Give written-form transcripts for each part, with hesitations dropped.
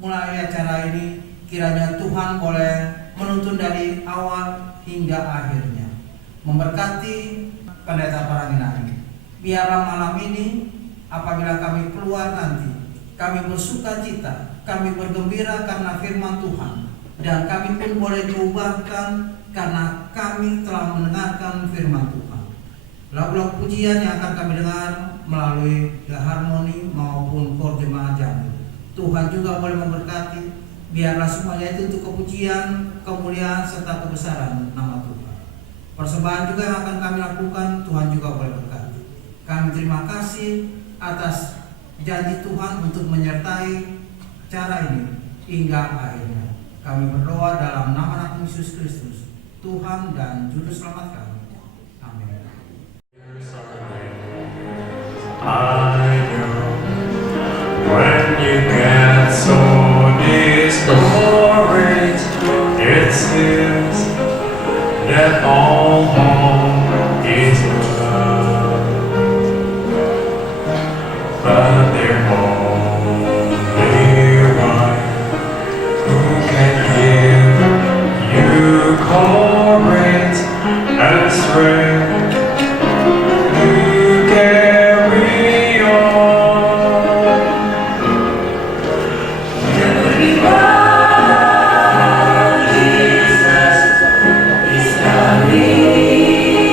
Mulai acara ini, kiranya Tuhan boleh menuntun dari awal hingga akhirnya, memberkati Pendeta Parangina ini. Biarlah malam ini, apabila kami keluar nanti, kami bersuka cita, kami bergembira karena firman Tuhan, dan kami pun boleh diubahkan karena kami telah mendengarkan firman Tuhan. Lagu-lagu pujian yang akan kami dengar melalui harmoni maupun kor jemaat jambul, Tuhan juga boleh memberkati. Biarlah semuanya itu untuk kepujian, kemuliaan, serta kebesaran nama Tuhan. Persembahan juga yang akan kami lakukan, Tuhan juga boleh berkati. Kami terima kasih atas janji Tuhan untuk menyertai acara ini hingga akhirnya. Kami berdoa dalam nama Anak Yesus Kristus, Tuhan dan Juru Selamat kami. Amin. When you get so discouraged, it seems that all hope is lost. But there's only one who can give you courage and strength to carry on. Jesus is coming.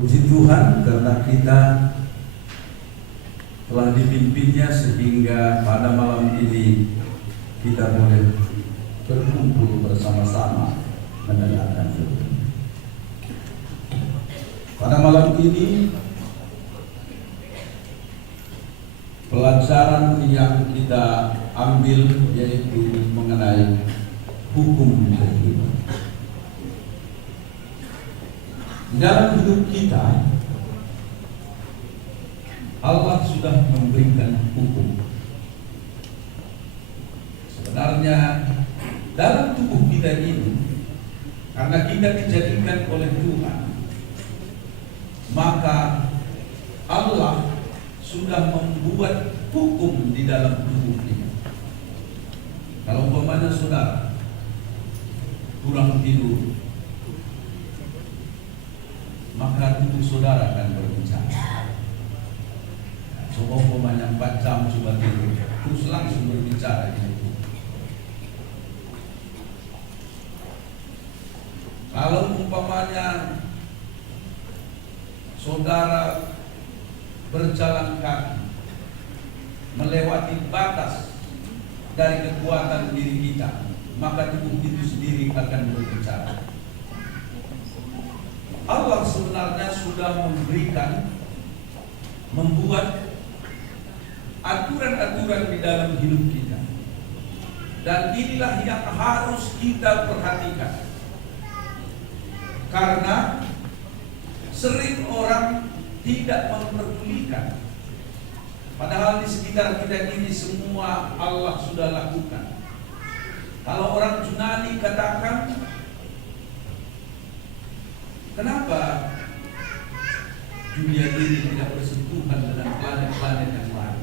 Puji Tuhan karena kita telah dipimpinnya sehingga pada malam ini kita boleh berkumpul bersama-sama mendengarkan firman. Pada malam ini pelajaran yang kita ambil yaitu mengenai hukum kehidupan. Dalam hidup kita, Allah sudah memberikan hukum. Sebenarnya dalam tubuh kita ini, karena kita dijadikan oleh Tuhan, maka Allah sudah membuat hukum di dalam tubuh kita. Kalau umpamanya saudara kurang tidur, maka tubuh saudara akan berbicara. Coba umpamanya 4 jam coba tidur, terus langsung berbicara gitu. Kalau umpamanya saudara berjalan kaki melewati batas dari kekuatan diri kita, maka tubuh itu sendiri akan berbicara. Allah sebenarnya sudah membuat aturan-aturan di dalam hidup kita, dan inilah yang harus kita perhatikan, karena sering orang tidak memperdulikan, padahal di sekitar kita ini semua Allah sudah lakukan. Kalau orang Yunani katakan, kenapa dunia ini tidak bersentuhan dengan planet-planet yang lain?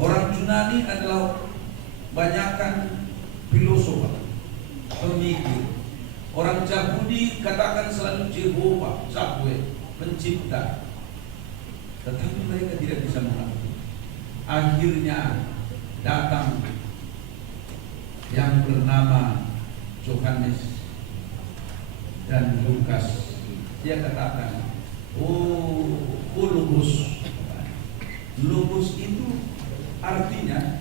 Orang Yunani adalah banyakkan filosof, pemikir. Orang Yahudi katakan selalu Jehovah, Yahweh, pencipta. Tetapi mereka tidak bisa mengerti. Akhirnya datang yang bernama Yohanes dan Lukas. Dia katakan, Logos. Logos itu artinya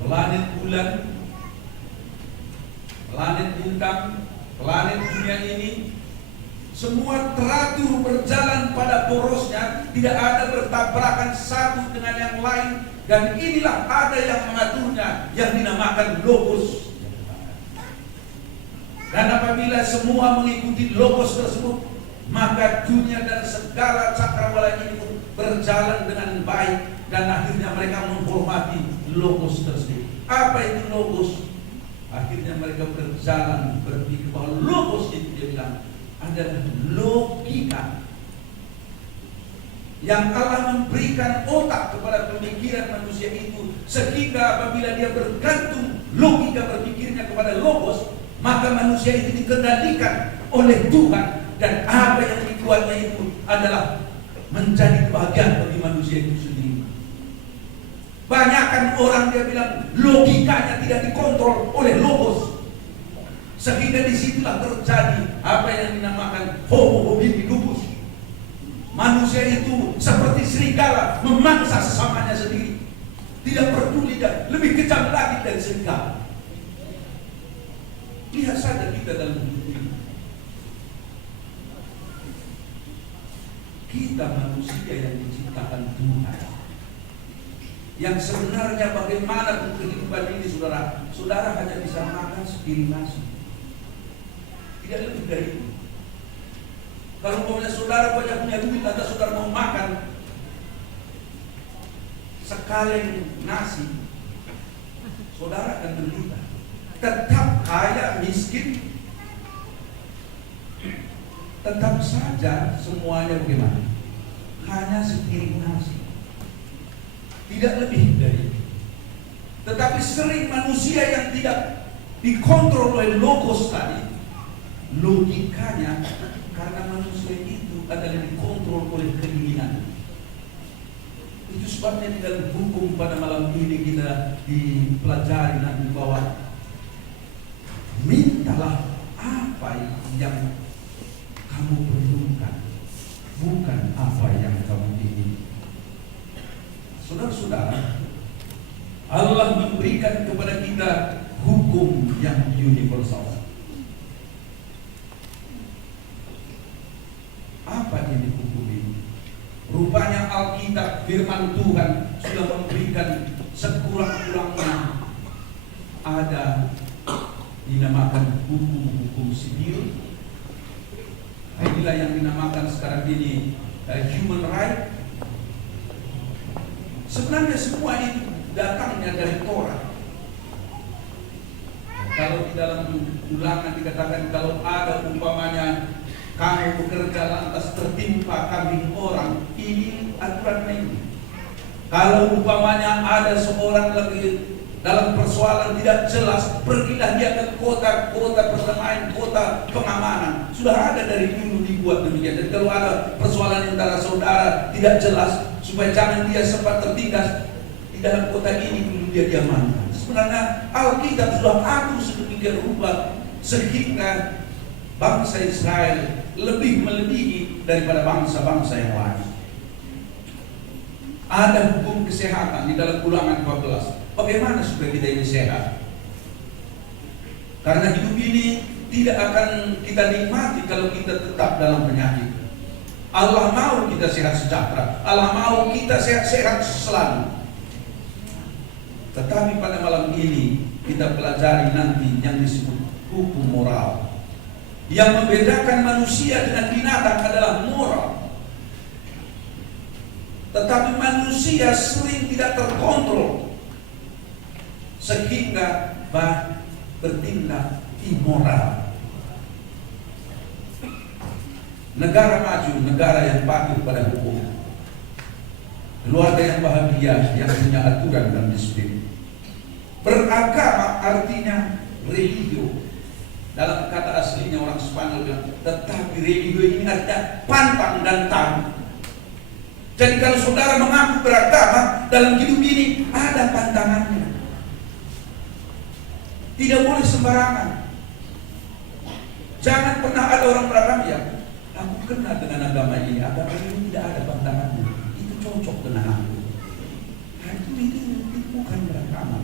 planet bulan, planet bintang, planet dunia ini semua teratur berjalan pada porosnya, tidak ada bertabrakan satu dengan yang lain, dan inilah ada yang mengaturnya yang dinamakan Logos. Dan apabila semua mengikuti Logos tersebut, maka dunia dan segala cakrawala ini pun berjalan dengan baik, dan akhirnya mereka menghormati Logos tersebut. Apa itu Logos? Akhirnya mereka berjalan berpikir bahwa Logos itu, dia bilang, adalah logika yang Allah memberikan otak kepada pemikiran manusia itu, sehingga apabila dia bergantung logika berpikirnya kepada Logos, maka manusia itu dikendalikan oleh Tuhan, dan apa yang dibuatnya itu adalah menjadi kebahagiaan bagi manusia itu sendiri. Banyakkan orang dia bilang logikanya tidak dikontrol oleh Logos, sehingga disitulah terjadi apa yang dinamakan homo hominidus. Manusia itu seperti serigala, memangsa sesamanya sendiri, tidak peduli, dan lebih kejam lagi dari serigala. Lihat saja kita dalam hidup ini. Kita manusia yang diciptakan Tuhan, yang sebenarnya bagaimana kehidupan ini, saudara hanya bisa makan sepiring nasi, tidak lebih dari itu. Kalau punya saudara banyak punya duit, atau saudara mau makan sekaleng nasi, saudara akan menderita. Tetap kaya miskin, tetap saja semuanya bagaimana? Hanya sepiring nasi, tidak lebih dari itu. Tetapi sering manusia yang tidak dikontrol oleh Logos tadi, logikanya, karena manusia itu adalah dikontrol oleh keinginan. Itu sebabnya di dalam hukum pada malam ini kita dipelajari nanti bahwa mintalah apa yang kamu Saudara-saudara, Allah memberikan kepada kita hukum yang universal. Apa ini hukum ini? Rupanya Alkitab, firman Tuhan sudah memberikan sekurang-kurangnya ada dinamakan hukum-hukum sipil. Inilah yang dinamakan sekarang ini human right. Sebenarnya semua itu datangnya dari Torah. Kalau di dalam Ulangan dikatakan kalau ada umpamanya kamu bekerja lantas tertimpa kambing orang, ini aturan ini. Kalau umpamanya ada seorang lagi dalam persoalan tidak jelas, pergilah dia ke kota perdamaian, kota pengamanan. Sudah ada dari dulu dibuat demikian. Dan kalau ada persoalan antara saudara tidak jelas, supaya jangan dia sempat tertindas di dalam kota ini, dulu dia diamankan. Sebenarnya Alkitab sudah atur sedemikian rupa sehingga bangsa Israel lebih melebihi daripada bangsa-bangsa yang lain. Ada hukum kesehatan di dalam Ulangan 14. Bagaimana supaya kita ini sehat? Karena hidup ini tidak akan kita nikmati kalau kita tetap dalam penyakit. Allah mau kita sehat sejahtera. Allah mau kita sehat-sehat selalu. Tetapi pada malam ini kita pelajari nanti yang disebut hukum moral. Yang membedakan manusia dengan binatang adalah moral. Tetapi manusia sering tidak terkontrol sehingga bertindak immoral. Negara maju, negara yang patuh pada hukum. Keluarga yang bahagia, yang punya aturan dan disiplin. Beragama artinya religio. Dalam kata aslinya orang Spanyol bilang, tetapi religio ini artinya pantang dan tahu. Jadi kalau saudara mengaku beragama, dalam hidup ini ada pantangannya. Tidak boleh sembarangan. Jangan pernah ada orang beragama yang aku kenal dengan agama ini tidak ada pantangannya. Itu cocok dengan aku. Nah, itu bukan beragama.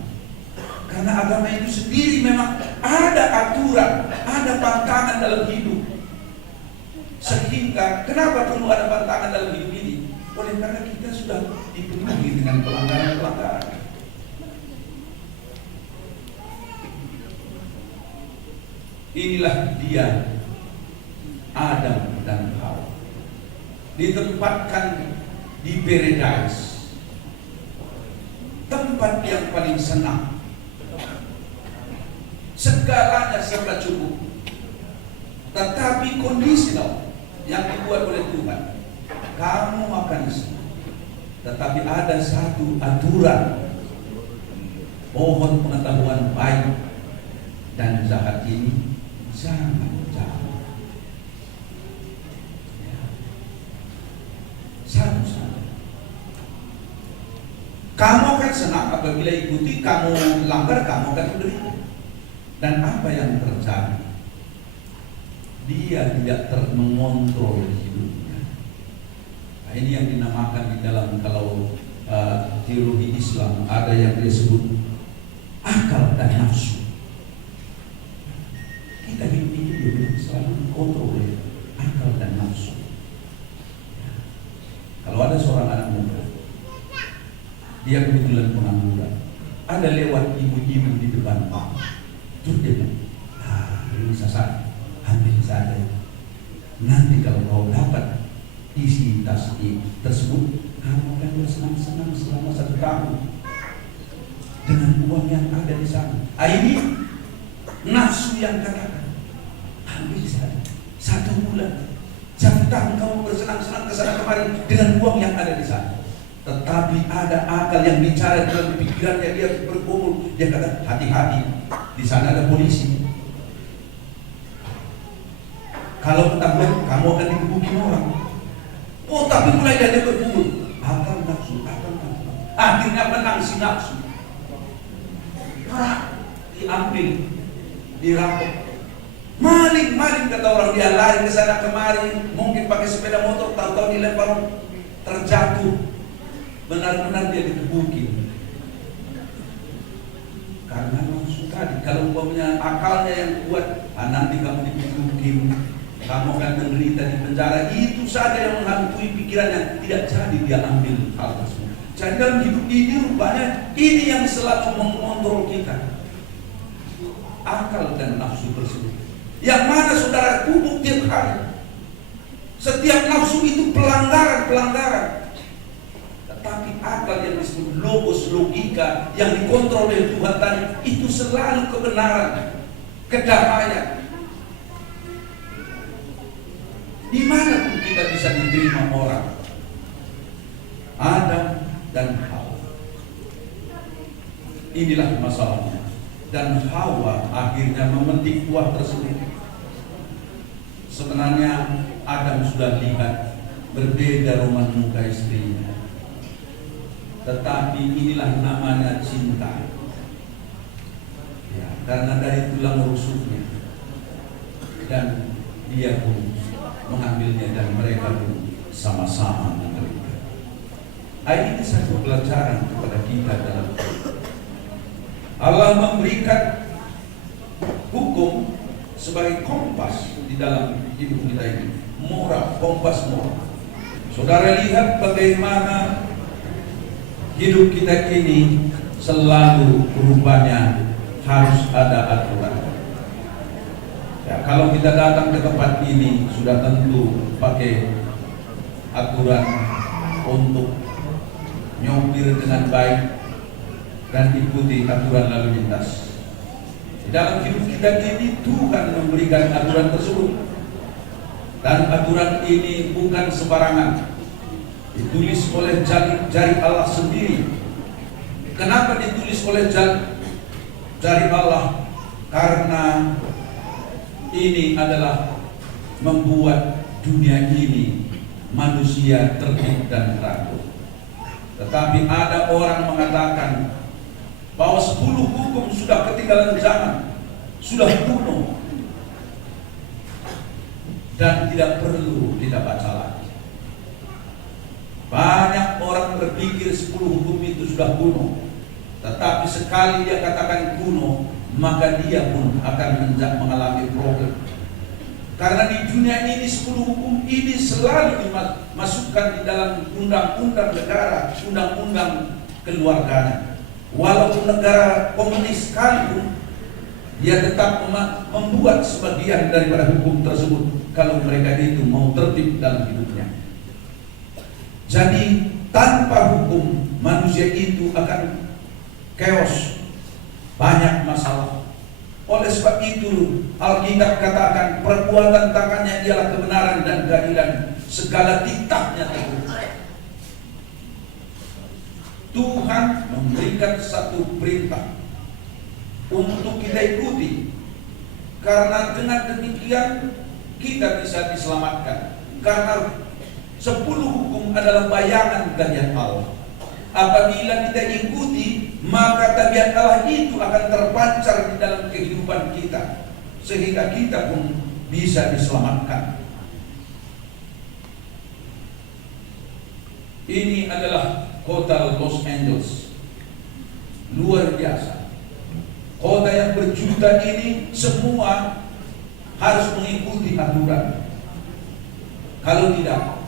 Karena agama itu sendiri memang ada aturan, ada pantangan dalam hidup. Sehingga kenapa perlu ada pantangan dalam hidup ini? Oleh karena kita sudah dipenuhi dengan pelanggaran-pelanggaran. Inilah dia Adam dan Hawa ditempatkan di Paradise, tempat yang paling senang, segalanya serba cukup, tetapi kondisional yang dibuat oleh Tuhan. Kamu akan senang, tetapi ada satu aturan, pohon pengetahuan baik dan jahat ini jangan jauh. Satu saja. Kamu akan senang apabila ikuti, kamu langgar, kamu akan menderita. Dan apa yang terjadi? Dia tidak mengontrol hidupnya. Nah, ini yang dinamakan di dalam kalau teologi Islam ada yang disebut akal dan nafsu. Kita hidup ini selalu kontrol oleh akal dan nafsu. Kalau ada seorang anak muda, dia kebetulan pengangguran, ada lewat ibu-ibu di depan Pak, terus dia bilang, ini sasar, ambil saja. Nanti kalau kau dapat isi tas tersebut, kamu akan bersenang-senang selama 1 tahun dengan uang yang ada di sana. Ini nafsu yang katakan, ambil saja 1 bulan, 1 tahun kamu bersenang-senang kesana kemari dengan uang yang ada di sana. Tetapi ada akal yang bicara dalam pikirannya, dia bergumul, dia kata hati-hati, di sana ada polisi. Kalau ketahuan kamu akan digebukin orang. Oh, tapi mulai dia bergumul, akal nafsu. Akhirnya menang si nafsu. Diambil, dirampok. Maling kata orang, dia lari ke sana kemari, mungkin pakai sepeda motor, tahu-tahu dilempar, terjatuh. benar-benar dia digebukin. Karena nafsu tadi, kalau umpamanya akalnya yang kuat, nanti kamu digebukin, kamu akan menderita di penjara, itu saja yang menghantui pikirannya, tidak jadi dia ambil hal tersebut. Jadi dalam hidup ini rupanya ini yang selalu mengontrol kita, akal dan nafsu tersebut. Yang mana saudara kubuk tiap hari. Setiap nafsu itu pelanggaran. Tetapi akal yang disebut logos, logika yang dikontrol oleh Tuhan tadi, itu selalu kebenaran, kedamaian. Di mana pun kita bisa diterima orang. Adam dan Hawa. Inilah masalahnya. Dan Hawa akhirnya memetik buah tersebut. Sebenarnya Adam sudah lihat berbeda roman muka istrinya. Tetapi inilah namanya cinta. Ya, karena dari tulang rusuknya. Dan dia pun mengambilnya dan mereka pun sama-sama menderita. Ini satu pelajaran kepada kita dalam Allah memberikan hukum sebagai kompas di dalam hidup kita ini, moral, kompas moral. Saudara lihat bagaimana hidup kita ini selalu rupanya harus ada aturan. Ya, kalau kita datang ke tempat ini sudah tentu pakai aturan untuk nyopir dengan baik dan ikuti aturan lalu lintas. Di dalam hidup kita ini Tuhan memberikan aturan tersebut, dan aturan ini bukan sembarangan, ditulis oleh jari Allah sendiri. Kenapa ditulis oleh jari Allah? Karena ini adalah membuat dunia ini manusia tertib dan teratur. Tetapi ada orang mengatakan bahwa 10 hukum sudah ketinggalan zaman, sudah kuno, dan tidak perlu kita baca lagi. Banyak orang berpikir 10 hukum itu sudah kuno, tetapi sekali dia katakan kuno, maka dia pun akan mengalami problem. Karena di dunia ini 10 hukum ini selalu dimasukkan di dalam undang-undang negara, undang-undang keluarganya. Walaupun negara komunis sekalipun, dia tetap membuat sebagian daripada hukum tersebut kalau mereka itu mau tertib dalam hidupnya. Jadi tanpa hukum manusia itu akan chaos, banyak masalah. Oleh sebab itu Alkitab katakan perbuatan tangannya ialah kebenaran dan keadilan, segala titahnya terpuji. Tuhan memberikan satu perintah untuk kita ikuti, karena dengan demikian kita bisa diselamatkan. Karena 10 hukum adalah bayangan tabiat Allah. Apabila kita ikuti, maka tabiat Allah itu akan terpancar di dalam kehidupan kita, sehingga kita pun bisa diselamatkan. Ini adalah kota Los Angeles, luar biasa. Kota yang berjuta ini semua harus mengikuti aturan. Kalau tidak,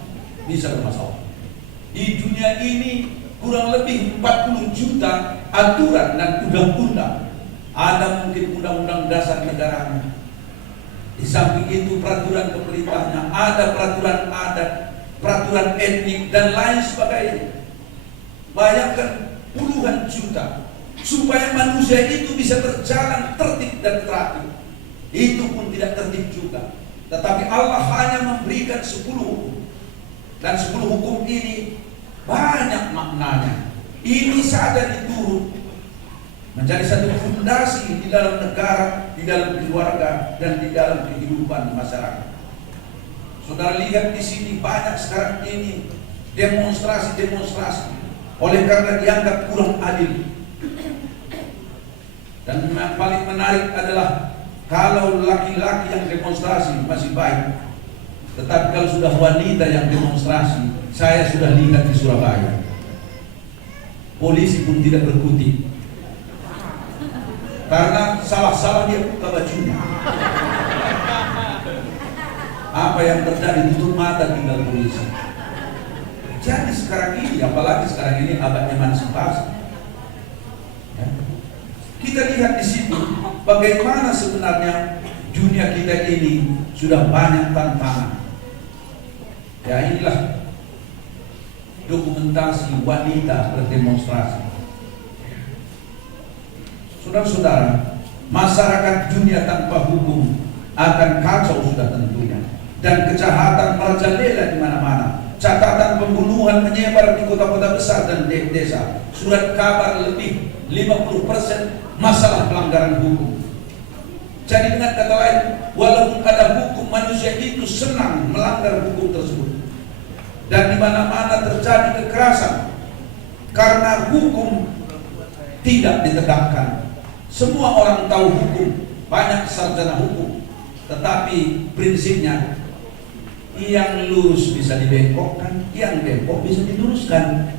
bisa bermasalah. Di dunia ini kurang lebih 40 juta aturan dan undang-undang. Ada mungkin undang-undang dasar negaranya. Di samping itu peraturan pemerintahnya, ada peraturan adat, peraturan etnik dan lain sebagainya. Bayangkan puluhan juta supaya manusia itu bisa berjalan tertib dan teratur. Itu pun tidak tertib juga. Tetapi Allah hanya memberikan 10 hukum. Dan 10 hukum ini banyak maknanya. Ini saja diturut menjadi satu fondasi di dalam negara, di dalam keluarga, dan di dalam kehidupan masyarakat. Saudara lihat di sini banyak sekarang ini demonstrasi oleh karena dianggap kurang adil. Dan yang paling menarik adalah kalau laki-laki yang demonstrasi masih baik, tetapi kalau sudah wanita yang demonstrasi, saya sudah lihat di Surabaya, polisi pun tidak berkutik. Karena salah-salah dia buka bajunya. Apa yang terjadi, tutup mata tinggal polisi. Jadi sekarang ini, apalagi sekarang ini abad emansipasi, ya. Kita lihat di situ bagaimana sebenarnya dunia kita ini sudah banyak tantangan. Ya, inilah dokumentasi wanita berdemonstrasi. Saudara-saudara, masyarakat dunia tanpa hukum akan kacau sudah tentunya, dan kejahatan merajalela di mana-mana. Catatan pembunuhan menyebar di kota-kota besar dan desa. Surat kabar lebih 50% masalah pelanggaran hukum. Jadi dengan kata lain, walaupun ada hukum, manusia itu senang melanggar hukum tersebut. Dan di mana-mana terjadi kekerasan karena hukum tidak ditegakkan. Semua orang tahu hukum, banyak sarjana hukum, tetapi prinsipnya yang lurus bisa dibengkokkan, yang bengkok bisa diluruskan.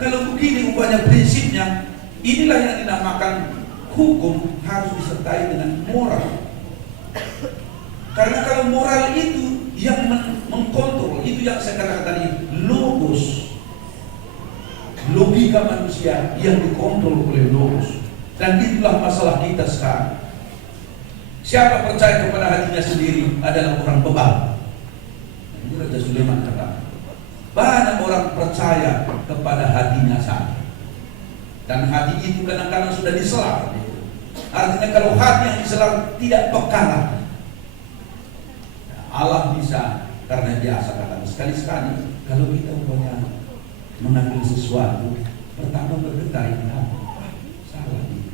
Kalau begini rupanya prinsipnya, inilah yang dinamakan hukum harus disertai dengan moral. Karena kalau moral itu yang mengkontrol, itu yang saya katakan tadi, logos, logika manusia yang dikontrol oleh logos. Dan itulah masalah kita sekarang. Siapa percaya kepada hatinya sendiri adalah orang bebal. Ini Raja Sulaiman kata, banyak orang percaya kepada hatinya saja, dan hati itu kadang-kadang sudah diselam. Artinya kalau hati yang diselam tidak bekalan, Allah bisa, karena biasa kata sekali-sekali kalau kita umpamanya mengambil sesuatu, pertama bergetar ini salah ini.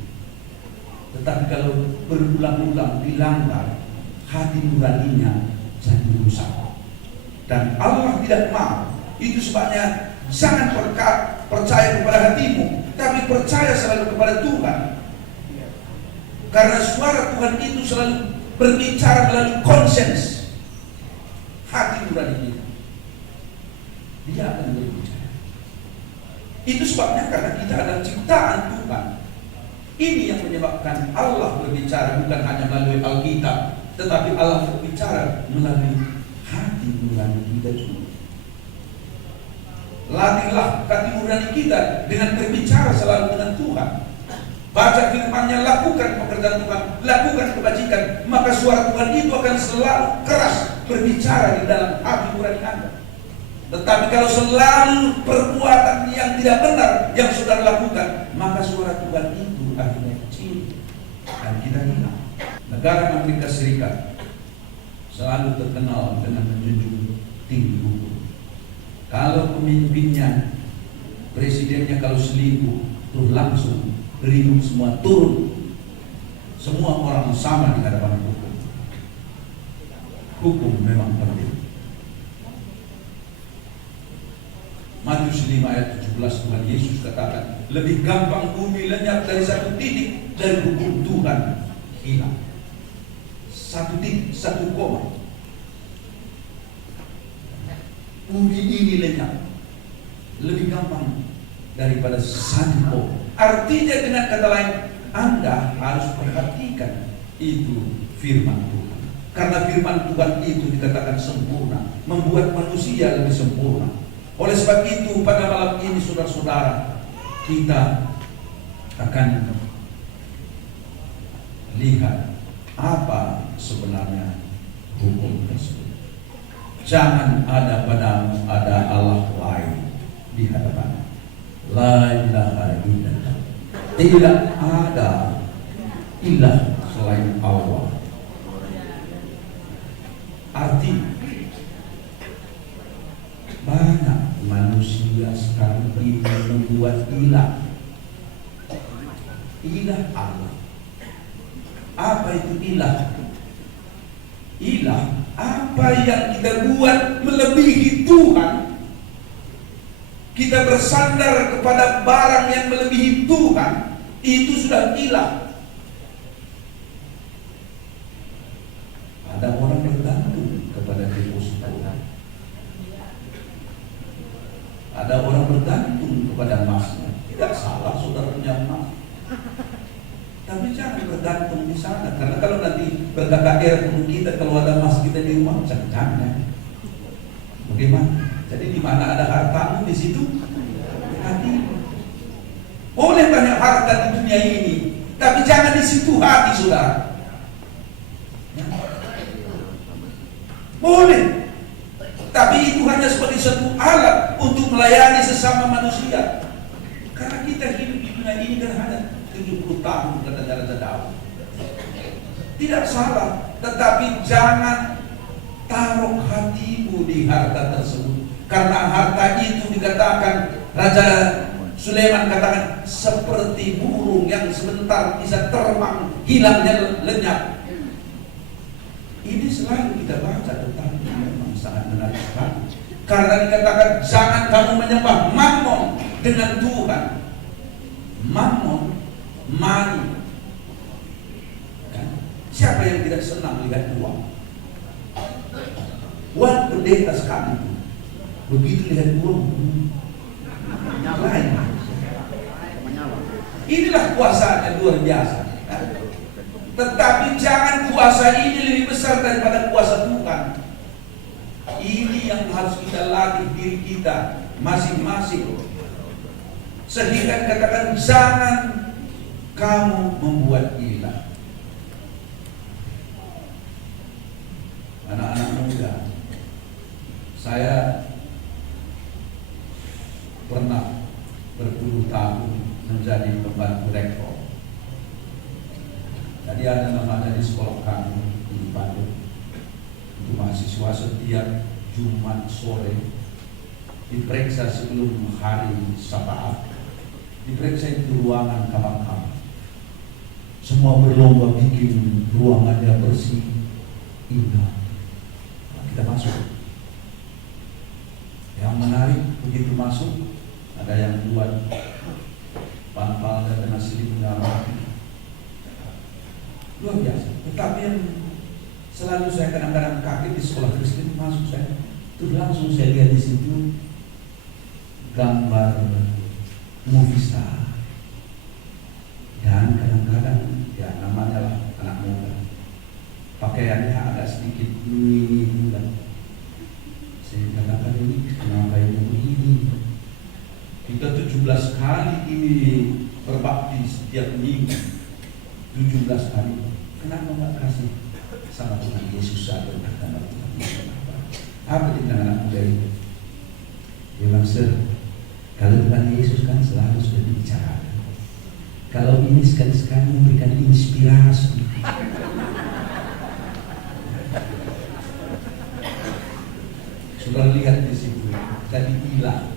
Tetapi kalau berulang-ulang dilanggar, hati nuraninya jadi rusak. Dan Allah tidak mau. Itu sebabnya jangan percaya kepada hatimu, tapi percaya selalu kepada Tuhan. Karena suara Tuhan itu selalu berbicara melalui konsens hati nurani kita. Dia akan berbicara. Itu sebabnya karena kita adalah ciptaan Tuhan. Ini yang menyebabkan Allah berbicara bukan hanya melalui Alkitab, tetapi Allah berbicara melalui hati nurani kita juga. Latihlah hati nurani kita dengan berbicara selalu dengan Tuhan. Baca firman-Nya, lakukan pekerjaan Tuhan, lakukan kebajikan, maka suara Tuhan itu akan selalu keras berbicara di dalam hati nurani Anda. Tetapi kalau selalu perbuatan yang tidak benar yang saudara lakukan, maka suara Tuhan itu akhirnya kecil dan kita hilang. Negara Amerika Serikat selalu terkenal dengan menjunjung tinggi hukum. Kalau pemimpinnya, presidennya kalau selingkuh, tuh langsung ribut semua turun. Semua orang sama di hadapan hukum. Hukum memang penting. Matius 5 ayat 17 Tuhan Yesus katakan, lebih gampang bumi lenyap dari satu titik dari hukum Tuhan hilang. Satu titik, satu koma. Bumi ini lenyap lebih gampang daripada satu koma. Artinya dengan kata lain, Anda harus perhatikan itu firman Tuhan. Karena firman Tuhan itu dikatakan sempurna, membuat manusia lebih sempurna. Oleh sebab itu pada malam ini saudara-saudara, kita akan lihat apa sebenarnya hukum tersebut. Jangan ada padamu ada Allah lain di hadapan. La ilaha illallah. Tidak ada ilah selain Allah. Arti banyak manusia sekarang ini membuat ilah. Ilah Allah. Apa itu ilah? Ilah apa yang kita buat melebihi Tuhan. Kita bersandar kepada barang yang melebihi Tuhan, itu sudah ilah. Ada orang bergantung kepada deposito. Ada orang bergantung kepada emasnya. Tidak salah saudara punya emas. Tapi jangan bergantung di sana. Karena kalau nanti ber-KKR pun kita, kalau ada emas kita di rumah, jangan. Bagaimana? Jadi di mana ada hartamu, di situ hati. Boleh banyak harta di dunia ini, tapi jangan di situ hati, saudara. Ya. Boleh, tapi itu hanya sebagai satu alat untuk melayani sesama manusia. Karena kita hidup di dunia ini kan hanya 70 tahun, kata Raja Daud. Tidak salah, tetapi jangan taruh hatimu di harta tersebut. Karena harta itu dikatakan Raja Sulaiman katakan seperti burung yang sebentar bisa terbang, hilangnya lenyap. Ini selalu kita baca, tetapi memang sangat menarik sekali. Karena dikatakan jangan kamu menyembah Mammon dengan Tuhan. Mammon, money. Kan? Siapa yang tidak senang lihat uang? Uang pendeta sekali. Begitu lihat uang, lain. Inilah kuasanya luar biasa. Tetapi jangan kuasa ini lebih besar daripada kuasa Tuhan. Ini yang harus kita latih diri kita masing-masing. Sehingga dikatakan jangan kamu membuat ilah. Anak-anak muda, saya pernah berpuluh tahun menjadi pembantu rektor. Jadi ada namanya di sekolah kami di Bandung, untuk mahasiswa setiap Jumat sore diperiksa sebelum hari Sabat, diperiksa di ruangan kamar-kamar. Semua berlomba bikin ruangannya bersih, indah. Kita masuk. Yang menarik begitu masuk, ada yang buat panpal dan hasil pengalaman luar biasa. Tetapi yang selalu saya kadang-kadang kaget di sekolah Kristen masuk saya, itu langsung saya lihat di situ gambar movie star, dan kadang-kadang ya namanya lah anak muda, pakaiannya agak sedikit mini dan saya katakan ini kenapa ini begini? Kita 17 kali ini berbakti setiap minggu, 17 kali. Kenapa nggak kasih sama Tuhan Yesus saja? Apa di anak muda itu? Ya maksud, kalau Tuhan Yesus kan selalu sudah bicara. Kalau ini sekali-sekali memberikan inspirasi. Sudah lihat di situ, tadi hilang.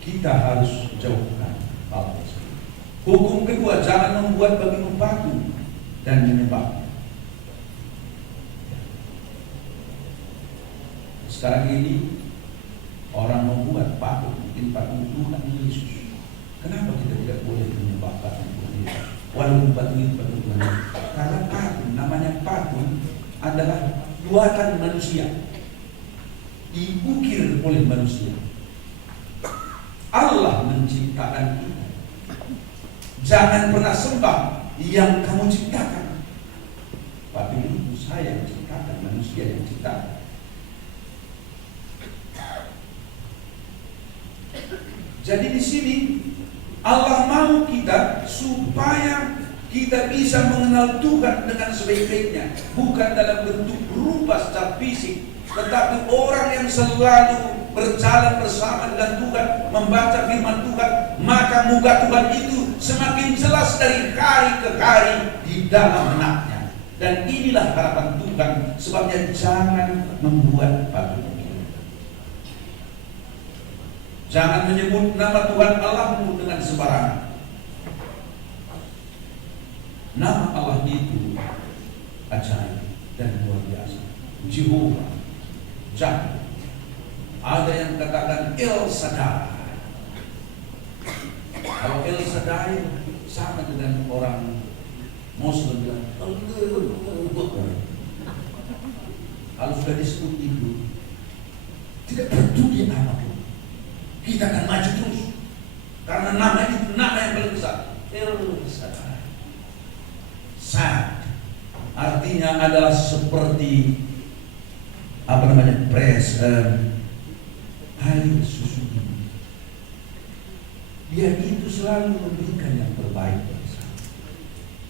Kita harus jauhkan hal tersebut. Hukum kedua, jangan membuat bagimu patung dan menyembah. Sekarang ini orang membuat patung, mungkin patung Tuhan Yesus. Kenapa kita tidak boleh menyembah patung Tuhan Yesus? Walaupun patung itu patung Tuhan Yesus. Karena patung, namanya patung adalah buatan manusia, diukir oleh manusia. Allah menciptakan kita. Jangan pernah sembah yang kamu ciptakan, tapi itu saya yang ciptakan, manusia yang ciptakan. Jadi di sini Allah mau kita supaya kita bisa mengenal Tuhan dengan sebaik-baiknya, bukan dalam bentuk berubah secara fisik, tetapi orang yang selalu berjalan bersama dengan Tuhan, membaca firman Tuhan, maka muka Tuhan itu semakin jelas dari hari ke hari di dalam benaknya. Dan inilah harapan Tuhan, sebabnya jangan membuat patung. Jangan menyebut nama Tuhan Allahmu dengan sembarangan. Nama Allah itu ajaib dan luar biasa. Jehovah, Jah. Ada yang katakan El Shaddai. Kalau El Shaddai sama dengan orang Muslim bilang kalau sudah disebut itu tidak peduli apapun, kita artinya adalah seperti air susu ini. Dia itu selalu memberikan yang terbaik bagi saya.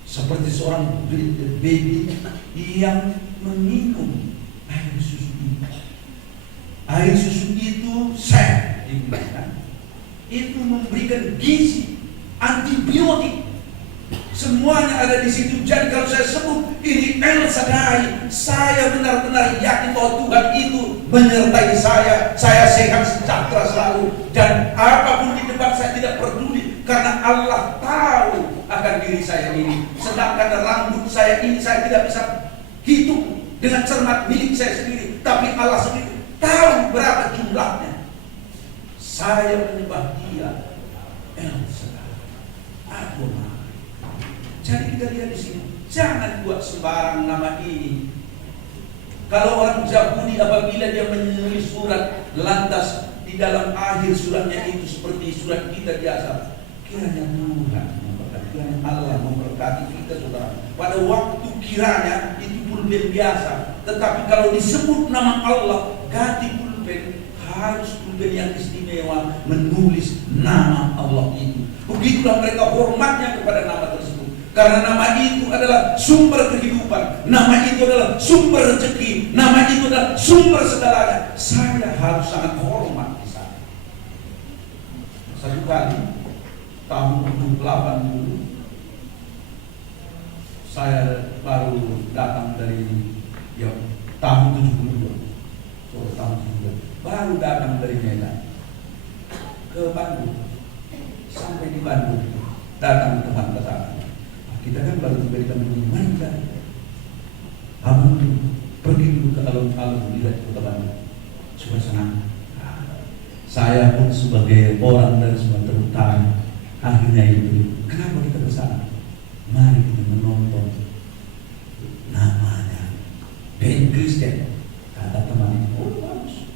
Seperti seorang baby yang meminum air susu ini. Air susu itu sehat, digunakan. Itu memberikan gizi, antibiotik, semuanya ada di situ. Jadi kalau saya sebut ini El Shaddai, saya benar-benar yakin bahwa Tuhan itu menyertai saya. Saya sehat sejahtera selalu, dan apapun di depan saya tidak peduli, karena Allah tahu akan diri saya ini. Sedangkan rambut saya ini saya tidak bisa hitung dengan cermat milik saya sendiri, tapi Allah sendiri tahu berapa jumlahnya. Saya menyembah Dia, El Shaddai, Adonai. Jadi kita lihat di sini, jangan buat sembarang nama ini. Kalau orang Yahudi apabila dia menulis surat, lantas di dalam akhir suratnya itu seperti surat kita biasa, kiranya Tuhan memberkati, kiranya Allah memberkati kita, saudara. Pada waktu kiranya itu pulpen biasa, tetapi kalau disebut nama Allah, ganti pulpen, harus pulpen yang istimewa menulis nama Allah itu. Begitulah mereka hormatnya kepada nama tersebut. Karena nama itu adalah sumber kehidupan, nama itu adalah sumber rezeki, nama itu adalah sumber segalanya. Saya harus sangat hormat di sana. Satu kali tahun 80 saya baru datang dari tahun 72, tahun 72 baru datang dari Medan ke Bandung. Sampai di Bandung datang teman kesana. Kita kan baru tiba di Bandung, mari kita abang pergi dulu ke alun-alun di kota Bandung, suasana. Saya pun sebagai orang dari Sumatera Utara, akhirnya itu, kenapa kita ke sana? Mari kita menonton namanya band Kristen. Kata teman itu, oh bagus.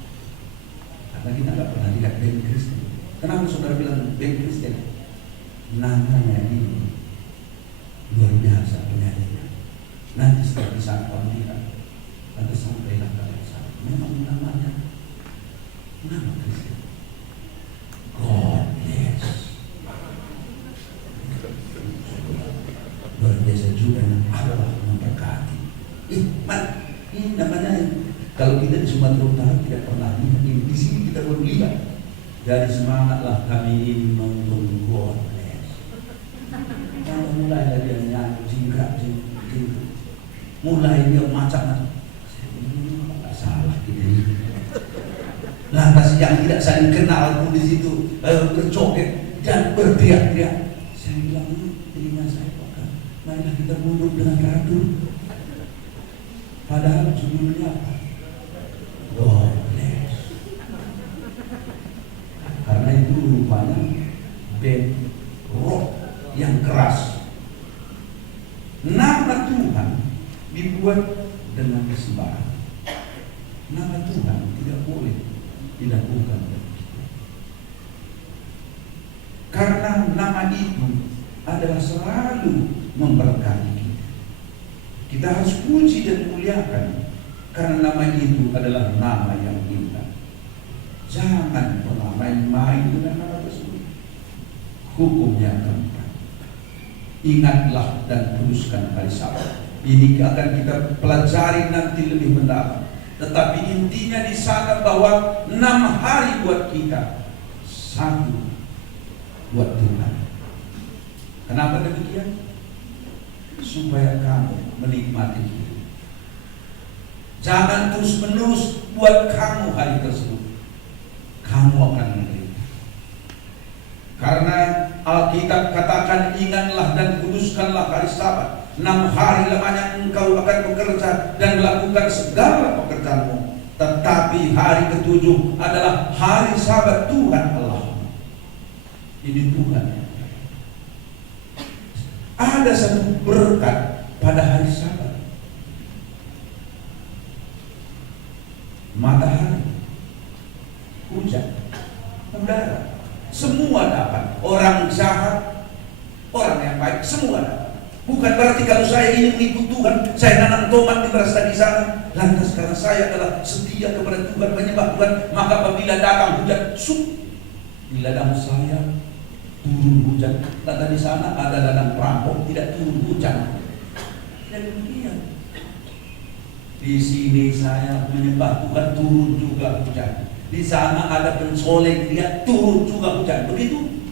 Karena kita nggak pernah lihat band Kristen. Kenapa saudara bilang band Kristen? Namanya ini luar biasa penyanyinya. Nanti setelah di sana kamu lihat, nanti sampailah kalian sana. Memang namanya nama Kristen. God bless. Luar biasa juga yang Allah memberkati. Ini namanya, kalau kita di Sumatera Utara tidak pernah lihat ini. Di sini kita baru lihat. Dari semangatlah kami ini menonton God bless. Kalau mulai dia nyanyi jingkrak, mulai dia macam-macam. Tidak salah kita ini. Lantas yang tidak saling kenal pun di situ berjoget dan berteriak-teriak. Saya bilang, telinga saya pakai. Marilah kita mundur dengan radur. Padahal judulnya apa? God bless. Karena itu rupanya band rock yang keras. Nama Tuhan dibuat dengan kesembahan. Nama Tuhan tidak boleh dilakukan. Karena nama itu adalah selalu memberkati kita. Kita harus puji dan muliakan, karena nama itu adalah nama yang indah. Jangan pernah main-main dengan nama tersebut. Hukumnya keempat, ingatlah dan kuduskan hari Sabat. Ini akan kita pelajari nanti lebih mendalam. Tetapi intinya di sana bahwa 6 hari buat kita, 1 buat Tuhan. Kenapa demikian? Supaya kamu menikmati hidup. Jangan terus-menerus buat kamu hari tersebut. Kamu akan menderita. Karena Alkitab katakan, ingatlah dan kuduskanlah hari Sabat. 6 hari lamanya engkau akan bekerja dan melakukan segala pekerjaanmu. Tetapi hari ke-7 adalah hari Sabat Tuhan Allah. Ini Tuhan. Ada satu berkat pada hari Sabat. Matahari, hujan, udara, semua dapat. Orang jahat, orang yang baik, semua dapat. Bukan Bukan berarti kalau saya ini mengikut Tuhan, saya nanam tomat di beras di sana. Lantas karena saya adalah setia kepada Tuhan, menyembah Tuhan, maka apabila datang hujan, di ladang saya turun hujan. Kata di sana ada ladang perampok, tidak turun hujan. Dan demikian. Di sini saya menyembah Tuhan, turun juga hujan. Di sana ada pensolek, dia turun juga hujan. Begitu.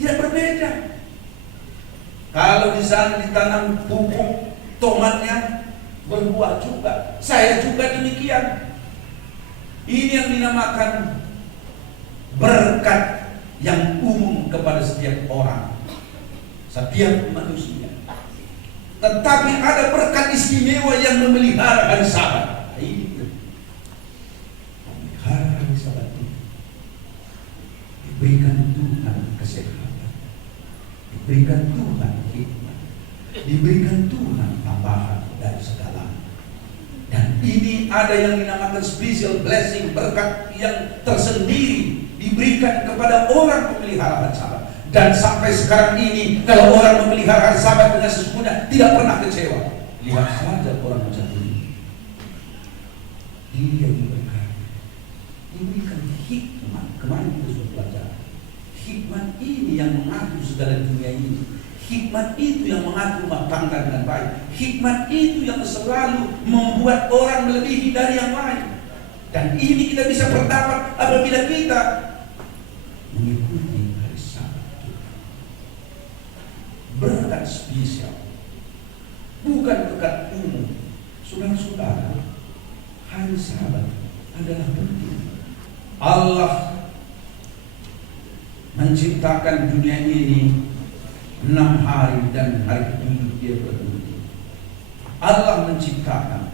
Tidak berbeda. Kalau di sana ditanam pupuk, tomatnya berbuah juga. Saya juga demikian. Ini yang dinamakan berkat yang umum kepada setiap orang, setiap manusia. Tetapi ada berkat istimewa yang memelihara hari Sabat. Ini memelihara hari Sabat itu diberikan Tuhan kesehatan, diberikan Tuhan hikmat, diberikan Tuhan tambahan dari segala. Dan ini ada yang dinamakan special blessing, berkat yang tersendiri diberikan kepada orang pemelihara hari Sabat. Dan sampai sekarang ini, kalau orang memelihara hari Sabat dengan sesungguhnya, tidak pernah kecewa. Lihat saja orang macam ini. Dia diberikan hikmat. Kemarin kita sudah belajar. Hikmat ini yang mengatur segala dunia ini. Hikmat itu yang mengatur rumah tangga dengan baik. Hikmat itu yang selalu membuat orang melebihi dari yang lain. Dan ini kita bisa berdapat apabila kita mengikuti hari Sabat. Berkat spesial, bukan berkat umum. Saudara-saudara, hari Sabat adalah penting. Allah menciptakan dunia ini 6 hari dan hari ke-7 dia berhenti. Allah menciptakan,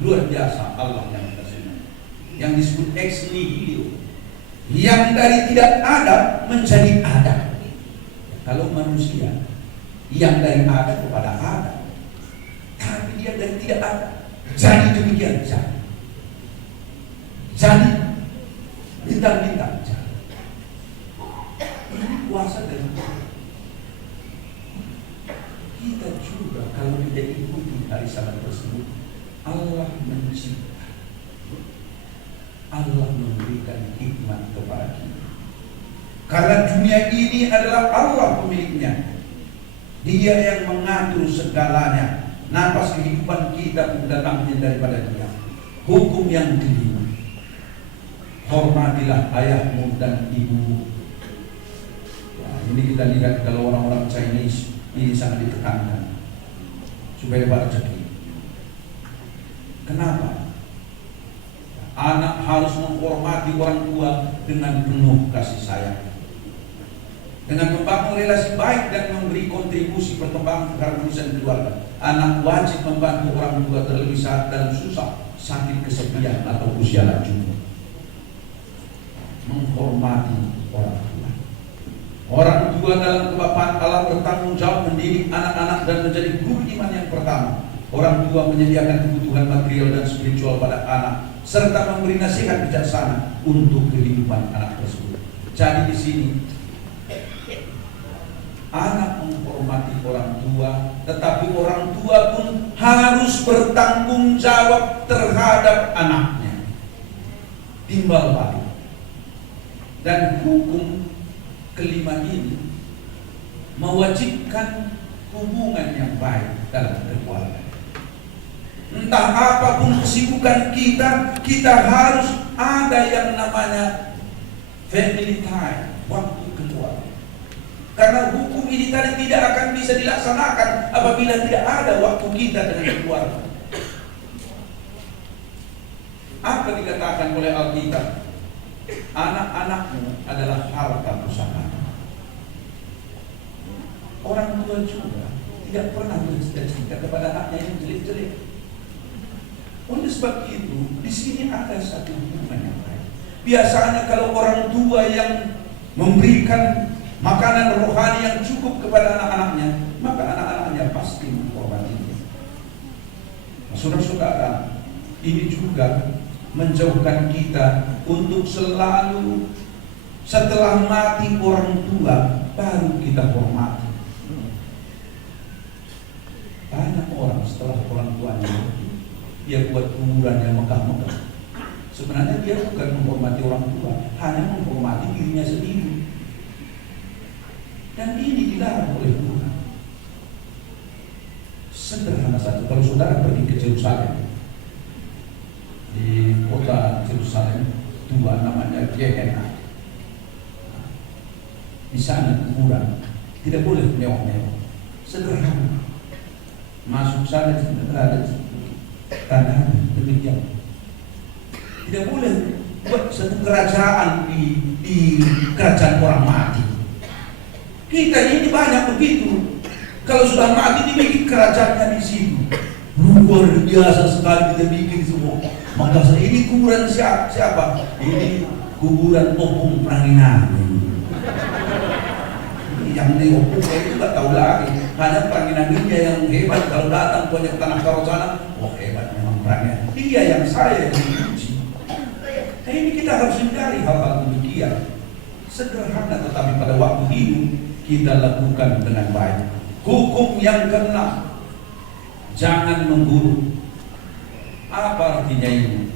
luar biasa Allah yang kita senang, yang disebut ex nihilo, yang dari tidak ada menjadi ada. Kalau manusia yang dari ada kepada ada, tapi dia dari tidak ada jadi demikian jadi. Jadi bintang-bintang jadi. Ini kuasa dari Tuhan. Kita juga kalau tidak ikuti hari Sabat tersebut, Allah mencipta, Allah memberikan hikmat kepada kita. Karena dunia ini adalah Allah pemiliknya. Dia yang mengatur segalanya. Nafas kehidupan kita pun datangnya daripada Dia. Hukum yang kelima, hormatilah ayahmu dan ibumu. Nah, ini kita lihat kalau orang-orang Chinese ini sangat ditekankan supaya dapat rezeki. Kenapa? Anak harus menghormati orang tua dengan penuh kasih sayang, dengan membangun relasi baik dan memberi kontribusi perkembangan keharmonisan keluarga. Anak wajib membantu orang tua terlebih saat dalam susah, sakit, kesepian atau usia lanjut. Menghormati orang tua. Orang tua dalam kebapaan Allah bertanggung jawab mendidik anak-anak dan menjadi guru iman yang pertama. Orang tua menyediakan kebutuhan material dan spiritual pada anak serta memberi nasihat bijaksana untuk kehidupan anak tersebut. Jadi di sini anak menghormati orang tua, tetapi orang tua pun harus bertanggung jawab terhadap anaknya. Timbal balik. Dan hukum kelima ini mewajibkan hubungan yang baik dalam keluarga. Entah apapun kesibukan kita, kita harus ada yang namanya family time, waktu keluarga. Karena hukum ini tadi tidak akan bisa dilaksanakan apabila tidak ada waktu kita dengan keluarga. Apa dikatakan oleh Alkitab? Anak-anakmu adalah harta pusaka. Orang tua juga tidak pernah bercita-cita kepada anaknya yang jelek-jelek. Oleh sebab itu, di sini ada satu hubungan yang baik. Biasanya kalau orang tua yang memberikan makanan rohani yang cukup kepada anak-anaknya, maka anak-anaknya pasti menghormatinya. Nah, saudara-saudara, ini juga menjauhkan kita untuk selalu setelah mati orang tua baru kita hormati. setelah orang tuanya mati, dia buat kuburan yang megah-megah. Sebenarnya dia bukan menghormati orang tua, hanya menghormati dirinya sendiri. Dan ini dilarang oleh Tuhan. Sederhana saja, kalau saudara pergi ke Yerusalem, di kota Yerusalem, dua namanya Gehenna. Di sana kuburan tidak boleh mewah-mewah, sederhana. Masuk sana tidak ada tanda demikian. Tidak boleh buat satu kerajaan di kerajaan orang mati. Kita ini banyak begitu. Kalau sudah mati dibikin kerajaannya di situ. Luar biasa sekali kita bikin semua. Maka ini kuburan siapa? Ini kuburan Opung Pranginani. Yang di Opung itu nggak tahu lagi. Hanya Pranginaninya yang hebat. Kalau datang banyak tanah karo sana, oh hebat memang Pranginani. Dia yang saya yang dipuji. Nah ini kita harus hindari hal-hal demikian. Sederhana tetapi pada waktu hidup kita lakukan dengan baik. Hukum yang keenam, jangan membunuh. Apa artinya ini?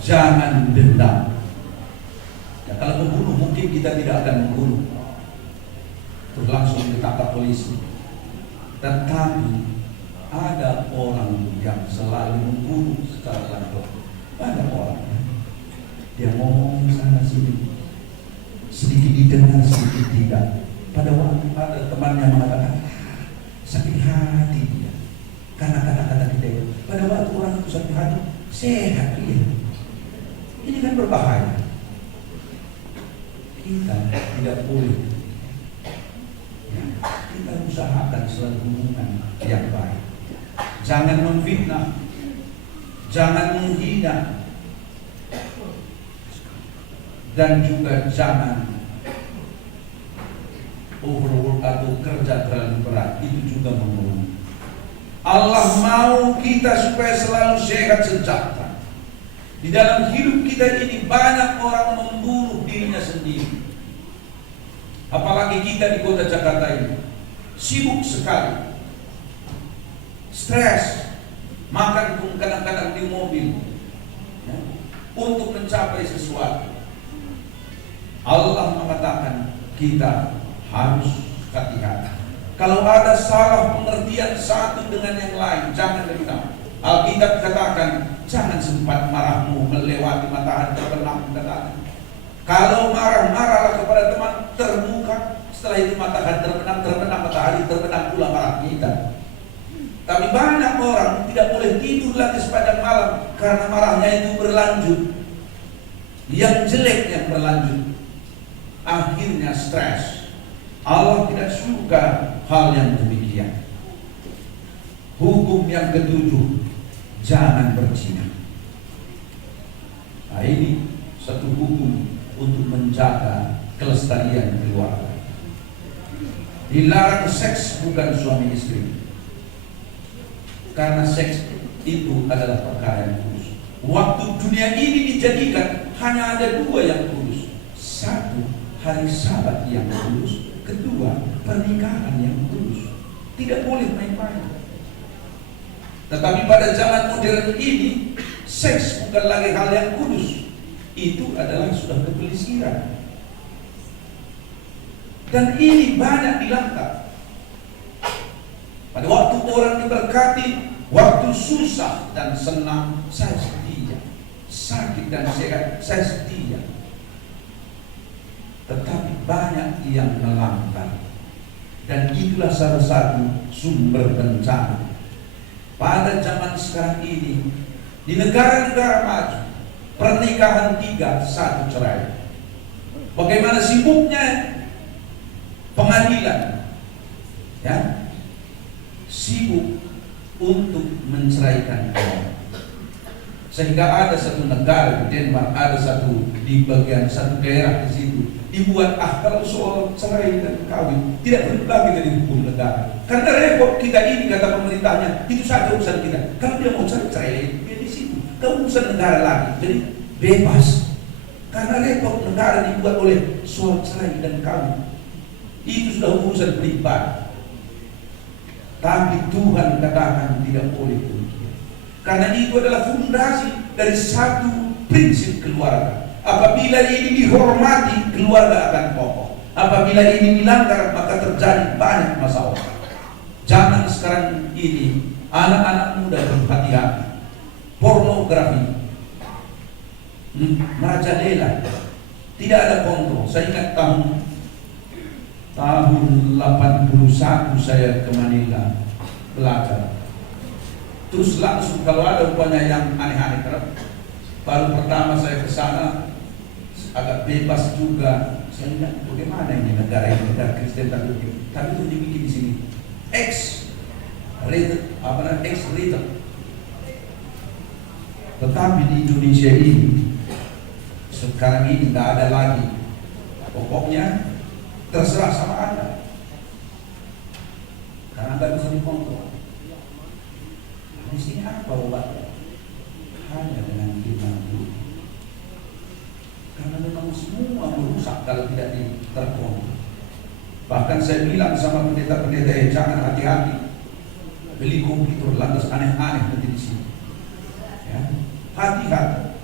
Jangan dendam. Ya, kalau membunuh mungkin kita tidak akan membunuh, terus langsung ditangkap polisi. Tetapi ada orang yang selalu membunuh secara langsung. Ada orang dia ngomong sana sini, sedikit didengar, sedikit tidak. Pada waktu ada temannya mengatakan sakit hati dia karena kata-kata kita itu. Pada waktu orang itu sakit hati, sehat dia. Ini kan berbahaya. Kita tidak boleh. Ya, kita usahakan selalu hubungan yang baik. Jangan memfitnah, jangan menghina, dan juga jangan overwork atau kerja terlalu berat. Itu juga membunuh. Allah mau kita supaya selalu sehat sejahtera. Di dalam hidup kita ini banyak orang membunuh dirinya sendiri. Apalagi kita di kota Jakarta ini sibuk sekali, stres, makan pun kadang-kadang di mobil ya, untuk mencapai sesuatu. Allah mengatakan kita harus hati-hati. Kalau ada salah pengertian satu dengan yang lain, jangan dendam. Alkitab katakan jangan sempat marahmu melewati matahari terbenam. Kalau marah-marahlah kepada teman terbuka. Setelah itu matahari terbenam, matahari terbenam pula marah kita. Tapi banyak orang tidak boleh tidur lagi sepanjang malam karena marahnya itu berlanjut. Yang jelek yang berlanjut, akhirnya stres. Allah tidak suka hal yang demikian. Hukum yang ketujuh, jangan berzina. Nah ini satu hukum untuk menjaga kelestarian keluarga. Dilarang seks bukan suami istri, karena seks itu adalah perkara yang kudus. Waktu dunia ini dijadikan hanya ada dua yang kudus. Satu, hari Sabat yang kudus. Kedua, pernikahan yang kudus. Tidak boleh main-main. Tetapi pada zaman modern ini, seks bukan lagi hal yang kudus. Itu adalah sudah kepelisiran. Dan ini banyak dilanggar. Pada waktu orang diberkati, waktu susah dan senang, saya setia. Sakit dan sehat, saya setia. Tetapi banyak yang melanggar. Dan itulah salah satu sumber bencana. Pada zaman sekarang ini, di negara-negara maju, pernikahan 3, 1 cerai. Bagaimana sibuknya pengadilan, ya, sibuk untuk menceraikan orang. Sehingga ada satu negara di Denmark, ada satu di bagian satu daerah di situ dibuat kalau soal cerai dan kawin tidak perlu lagi dari hukum negara. Karena repot kita ini, kata pemerintahnya, itu saja urusan kita. Kalau dia mau cerai, dia di situ. Kalau urusan negara lagi, jadi bebas. Karena repot negara dibuat oleh soal cerai dan kawin. Itu sudah urusan pribadi. Tapi Tuhan katakan tidak boleh demikian. Karena itu adalah fondasi dari satu prinsip keluarga. Apabila ini dihormati, keluarga akan kokoh. Apabila ini dilanggar, maka terjadi banyak masalah. Jangan sekarang ini anak-anak muda berhati-hati. Pornografi, merajalela, tidak ada kontrol. Saya ingat tahun 81 saya ke Manila belajar. Terus langsung kalau ada upaya yang aneh-aneh, baru pertama saya ke sana agak bebas juga. Saya lihat bagaimana ini negara Kristen tapi itu dibikin di sini X-rated. Tetapi di Indonesia ini sekarang ini nggak ada lagi. Pokoknya terserah sama Anda, karena nggak bisa dikontrol. Di sini apa obatnya? Hanya dengan firman Tuhan. Karena memang semua merusak kalau tidak terkontrol. Bahkan saya bilang sama pendeta-pendeta, jangan hati-hati beli komputer lantas aneh-aneh nanti di sini. Ya, hati-hati.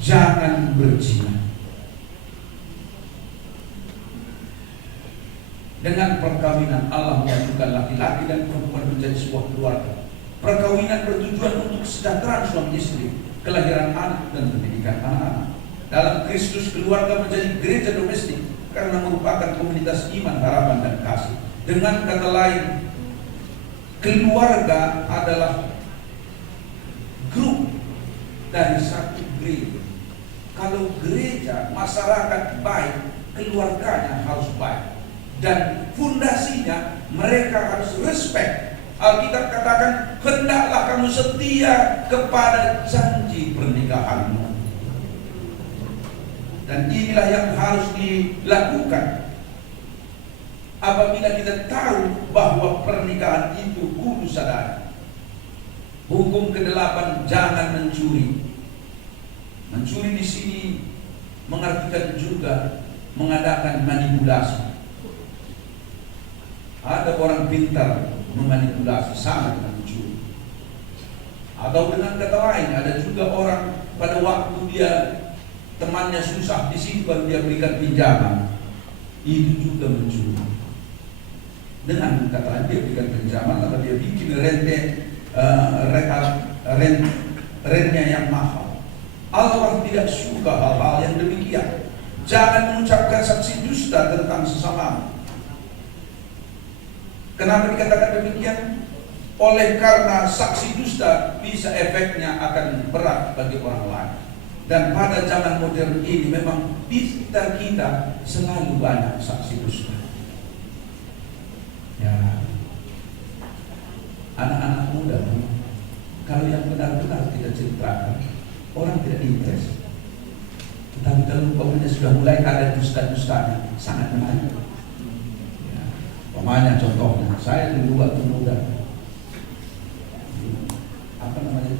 Jangan berzina. Dengan perkawinan Allah menyatukan laki-laki dan perempuan menjadi sebuah keluarga. Perkawinan bertujuan untuk kesejahteraan suami istri, kelahiran anak dan pendidikan anak-anak. Dalam Kristus keluarga menjadi gereja domestik karena merupakan komunitas iman, harapan dan kasih. Dengan kata lain, keluarga adalah grup dari satu gereja. Kalau gereja, masyarakat baik, keluarganya harus baik. Dan fondasinya mereka harus respect. Alkitab katakan, hendaklah kamu setia kepada janji pernikahanmu. Dan inilah yang harus dilakukan. Apabila kita tahu bahwa pernikahan itu kudus sadar. Hukum ke-8, jangan mencuri. Mencuri di sini mengartikan juga mengadakan manipulasi. Ada orang pintar memanipulasi sama dengan mencuri. Atau dengan kata lain, ada juga orang pada waktu dia temannya susah di situ baru dia berikan pinjaman, itu juga mencuri. Dengan kata lain dia berikan pinjaman atau dia bikin rentnya yang mahal. Allah tidak suka hal-hal yang demikian. Jangan mengucapkan saksi dusta tentang sesamamu. Kenapa dikatakan demikian? Oleh karena saksi dusta bisa efeknya akan berat bagi orang lain. Dan pada zaman modern ini memang di sekitar kita selalu banyak saksi dusta. Ya, anak-anak muda, kalau yang benar-benar kita ceritakan, orang tidak interest. Tetapi kalau umpamanya sudah mulai ada dusta-dustanya, sangat menarik. Pemanya contohnya, saya dulu waktu muda,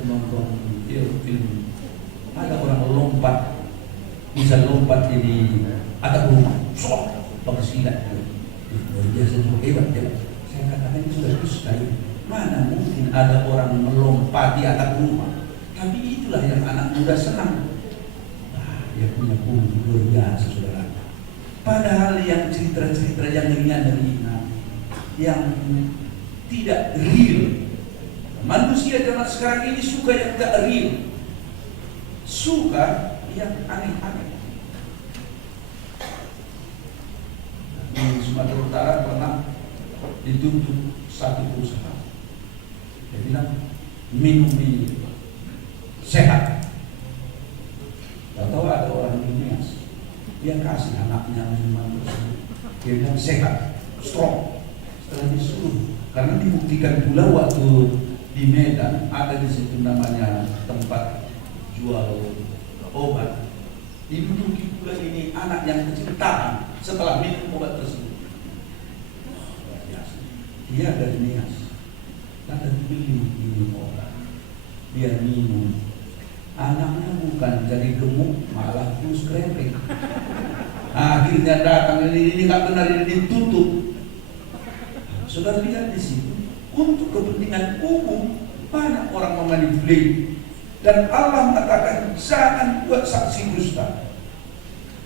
nonton film, ada orang lompat, bisa lompat di atap rumah, pakai silat, luar biasa juga hebat ya. Saya katakan itu sudah dusta. Mana mungkin ada orang melompat di atap rumah? Tapi itulah yang anak muda senang. Dia punya bumbu luar biasa saudara. Padahal yang cerita-cerita yang ringan, yang tidak real. Manusia zaman sekarang ini suka yang tidak real, suka yang aneh-aneh. Di Sumatera Utara pernah dituntut satu perusahaan. Dia bilang minum ini sehat. Tahu ada orang dunia, dia kasih anaknya minuman tersebut. Dia bilang sehat, strong. Setelah disuruh, karena dibuktikan pula waktu di Medan ada di situ namanya tempat jual obat. Diduduki pula ini anak yang kecil tahan setelah minum obat tersebut. Dia dari Nias, lalu beli ini obat. Dia minum, anaknya bukan jadi gemuk, malah terus kremping. Akhirnya datang ini nggak benar, ini ditutup. Saudara lihat di situ, untuk kepentingan umum banyak orang memanipulasi. Dan Allah mengatakan jangan buat saksi dusta.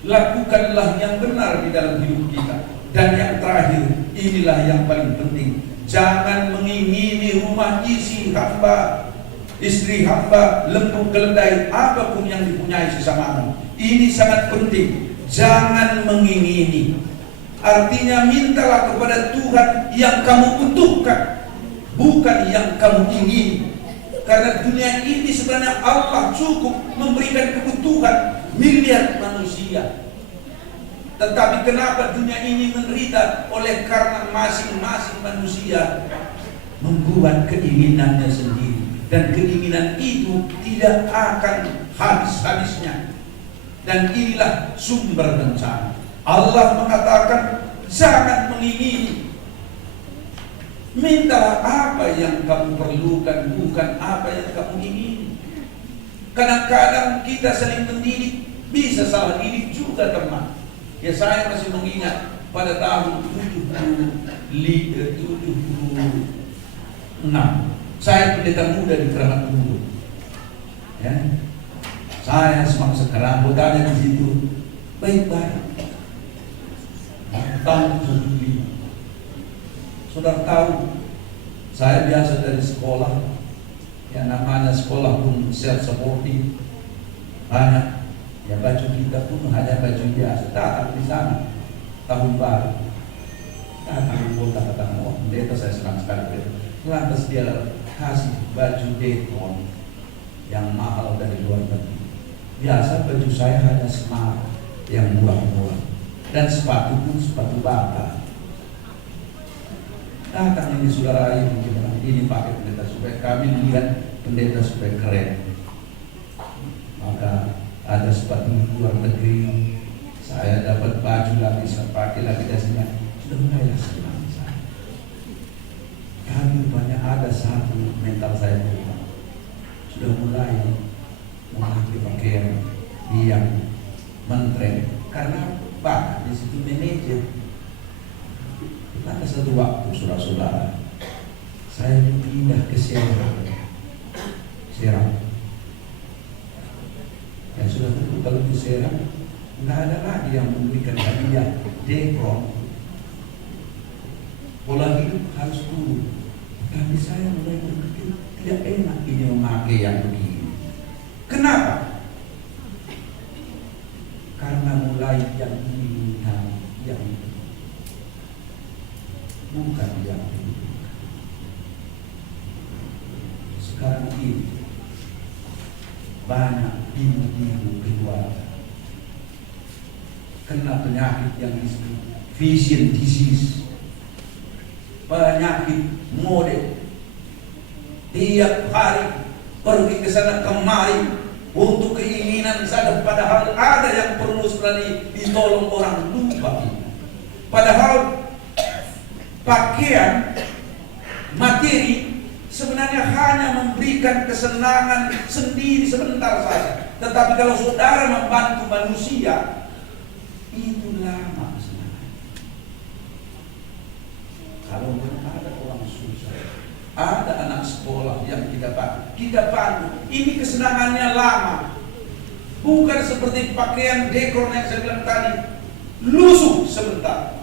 Lakukanlah yang benar di dalam hidup kita. Dan yang terakhir, inilah yang paling penting. Jangan mengingini rumah isi hamba, istri hamba, lembu keledai, apapun yang dipunyai sesamamu. Ini sangat penting. Jangan mengingini. Artinya mintalah kepada Tuhan yang kamu butuhkan, bukan yang kamu ingini. Karena dunia ini sebenarnya Allah cukup memberikan kebutuhan miliar manusia. Tetapi kenapa dunia ini menderita? Oleh karena masing-masing manusia membuat keinginannya sendiri. Dan keinginan itu tidak akan habis-habisnya. Dan inilah sumber bencana. Allah mengatakan jangan mengingini. Mintalah apa yang kamu perlukan, bukan apa yang kamu ingini. Kadang-kadang kita saling mendidik, bisa salah didik juga teman. Ya saya masih mengingat pada tahun 76 saya pendeta muda di Keramat Muda. Ya. Saya semangsa kerambutannya di situ baik-baik. Tahun 75. Saudara tahu, saya biasa dari sekolah, yang namanya sekolah pun self-supporting, banyak. Ya baju kita pun hanya baju biasa. Datang di sana tahun baru, datang di kota kata pendeta saya senang sekali. Lantas dia kasih baju dekon yang mahal dari luar negeri. Biasa baju saya hanya smart yang murah-murah, dan sepatu pun sepatu bata. Datang ini saudara ini pakai pendeta supaya kami lihat pendeta supaya keren. Maka ada sepatu luar negeri, saya dapat baju lagi, saya pakai lagi dasarnya. Sudah mulai senang saya. Kami banyak ada satu mental saya berubah. Sudah mulai memakai pakaian yang mentren karena banyak di situ manajer. Pada satu waktu saudara-saudara, saya pindah ke Serang. Dan sudah tentu kalau di Serang nggak ada lagi yang memberikan hadiah dekor. Pola hidup harus turun. Tapi saya mulai berpikir tidak enak ini memakai yang begini. Kenapa? Karena mulai yang ini yang itu. Bukan yang dibutuhkan. Sekarang ini banyak ibu-ibu keluarga kena penyakit yang disebut vision disease, penyakit mode. Tiap hari pergi ke sana kemari untuk keinginan saja, padahal ada yang perlu sekali ditolong orang lupa. Padahal pakaian, materi sebenarnya hanya memberikan kesenangan sendiri sebentar saja. Tetapi kalau saudara membantu manusia, itu lama sebenarnya. Kalau ada orang susah, ada anak sekolah yang kita bantu, ini kesenangannya lama. Bukan seperti pakaian dekor yang saya bilang tadi, lusuh sebentar.